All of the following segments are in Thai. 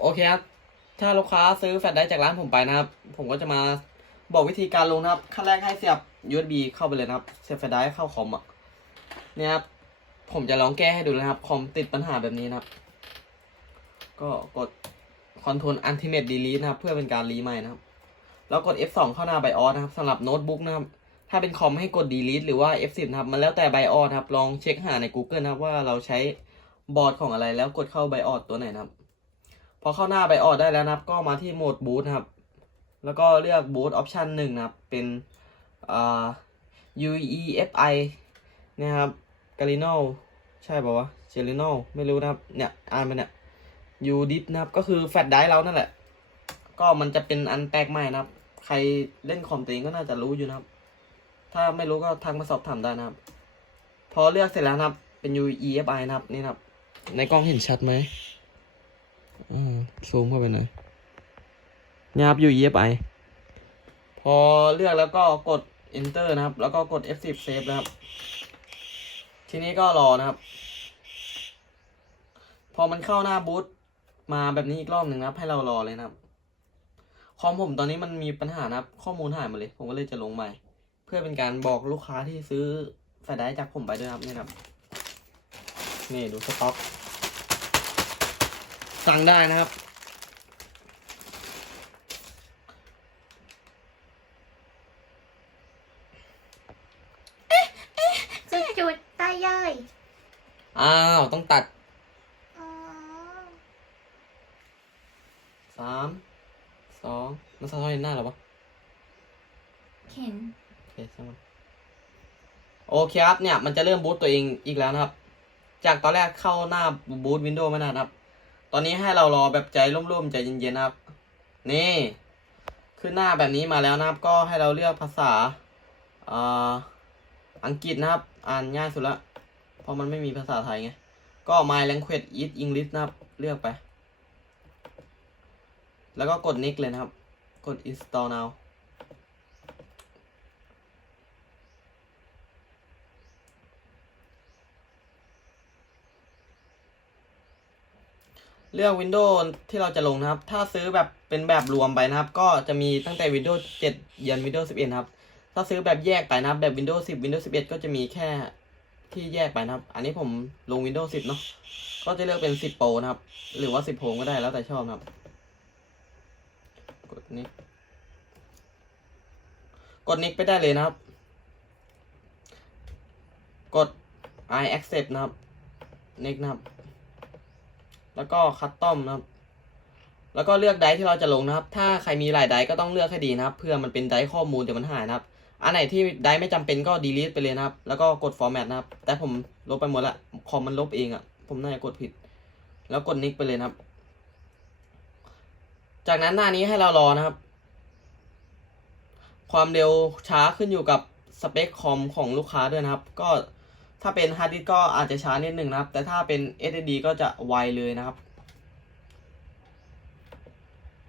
โอเคครับ ถ้าลูกค้าซื้อแฟลชไดรฟ์จากร้านผมไปนะครับ ผมก็จะมาบอกวิธีการลงนะครับ ขั้นแรกให้เสียบ USB เข้าไปเลยนะครับ เสียบแฟลชไดรฟ์เข้าคอมอะเนี่ยครับ ผมจะลองแก้ให้ดูนะครับ คอมติดปัญหาแบบนี้นะครับ ก็กด Ctrl Ultimate Delete นะครับ เพื่อเป็นการรีใหม่นะครับ แล้วกด F2 เข้าหน้า BIOS นะครับสำหรับโน้ตบุ๊กนะครับ ถ้าเป็นคอมให้กด delete หรือว่า F10 นะครับ มันแล้วแต่ BIOS นะครับ ลองเช็คหาใน Google นะครับว่าเราใช้บอร์ดของอะไรแล้วกดเข้า BIOS ตัวไหนนะครับ พอเข้าหน้า BIOS ได้แล้วนะครับ ก็มาที่โหมด boot นะครับ แล้วก็เลือก boot option หนึ่งนะครับ เป็นอ่า UEFI นะครับ g a l i n o ใช่ป่าวะ g a l i n o ไม่รู้นะครับ เนี่ยอ่านมันเนี่ย UDIP นะครับ ก็คือแฟลชไดรฟ์เรานั่นแหละ ก็มันจะเป็นอันแปลกใหม่นะครับ ใครเล่นคอมตัวเองก็น่าจะรู้อยู่นะครับ ถ้าไม่รู้ก็ทักมาสอบถามได้นะครับ พอเลือกเสร็จแล้วนะครับ เป็น UEFI นะครับ นี่นะครับ ในกล้องเห็นชัดไหม อ่าซูมเข้าไปหน่อยนี่ครับ UEFI พอเลือกแล้วก็กด enter นะครับ แล้วก็กด F10 save นะครับ ทีนี้ก็รอนะครับ พอมันเข้าหน้าบูตมาแบบนี้อีกรอบหนึ่งนะครับ ให้เรารอเลยนะครับ คอมผมตอนนี้มันมีปัญหานะครับ ข้อมูลหายหมดเลย ผมก็เลยจะลงใหม่ เพื่อเป็นการบอกลูกค้าที่ซื้อแฟลชไดรฟ์จากผมไปด้วยครับนี่ครับ นี่ดูสต็อก สั่งได้นะครับจุดจุดๆตายย่อยอ้าว ต้องตัดอ๋อสามสองมันสะท้อนเห็นหน้าเหรอวะเข็นโอเคใช่ไหมโอเคครับเนี่ย มันจะเริ่มบูตตัวเองอีกแล้วนะครับ จากตอนแรกเข้าหน้าบูตวินโดว์ไม่นานครับ ตอนนี้ให้เรารอแบบใจร่มๆใจเย็นๆนะครับ นี่ขึ้นหน้าแบบนี้มาแล้วนะครับ ก็ให้เราเลือกภาษาอ่ออังกฤษนะครับ อ่านง่ายสุดละ เพราะมันไม่มีภาษาไทยไง ก็ my language is English นะครับ เลือกไป แล้วก็กด next เลยนะครับ กด install now เลือก Windows ที่เราจะลงนะครับ ถ้าซื้อแบบเป็นแบบรวมไปนะครับ ก็จะมีตั้งแต่ Windows 7 ยัน Windows 11ครับ ถ้าซื้อแบบแยกไปนะครับ แบบ Windows 10 Windows 11 ก็จะมีแค่ที่แยกไปนะครับ อันนี้ผมลง Windows 10 เนาะ ก็จะเลือกเป็น 10 Pro นะครับ หรือว่า 10 Pro ก็ได้แล้วแต่ชอบนะครับ กดนี้ กด next ไปได้เลยนะครับ กด I accept นะครับ next นะครับ แล้วก็คัสตอมนะครับ แล้วก็เลือกไดร์ที่เราจะลงนะครับ ถ้าใครมีหลายไดร์ก็ต้องเลือกให้ดีนะครับ เพื่อมันเป็นไดร์ข้อมูลเดี๋ยวมันหายนะครับ อันไหนที่ไดร์ไม่จำเป็นก็ delete ไปเลยนะครับ แล้วก็กด format นะครับ แต่ผมลบไปหมดละ คอมมันลบเองอะ่ะ ผมน่าจะกดผิด แล้วกด next ไปเลยนะครับ จากนั้นหน้านี้ให้เรารอนะครับ ความเร็วช้าขึ้นอยู่กับสเปคคอมของลูกค้าด้วยนะครับ ก็ ถ้าเป็นฮาร์ดดิสก์ก็อาจจะช้านิดหนึ่งนะครับ แต่ถ้าเป็น SSD ก็จะไวเลยนะครับ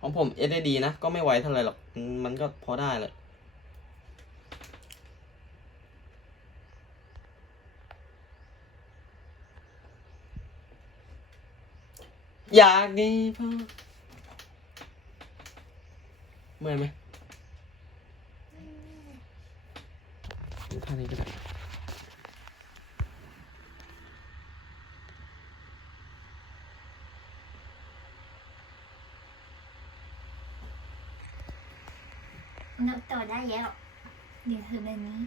ของผม SSD นะ ก็ไม่ไวเท่าไหร่หรอก มันก็พอได้แหละอยากดีพ่อเมื่อยไหมท่านี้ก็ได้ นับต่อได้แล้วเดี๋ยวเธอแบบนี้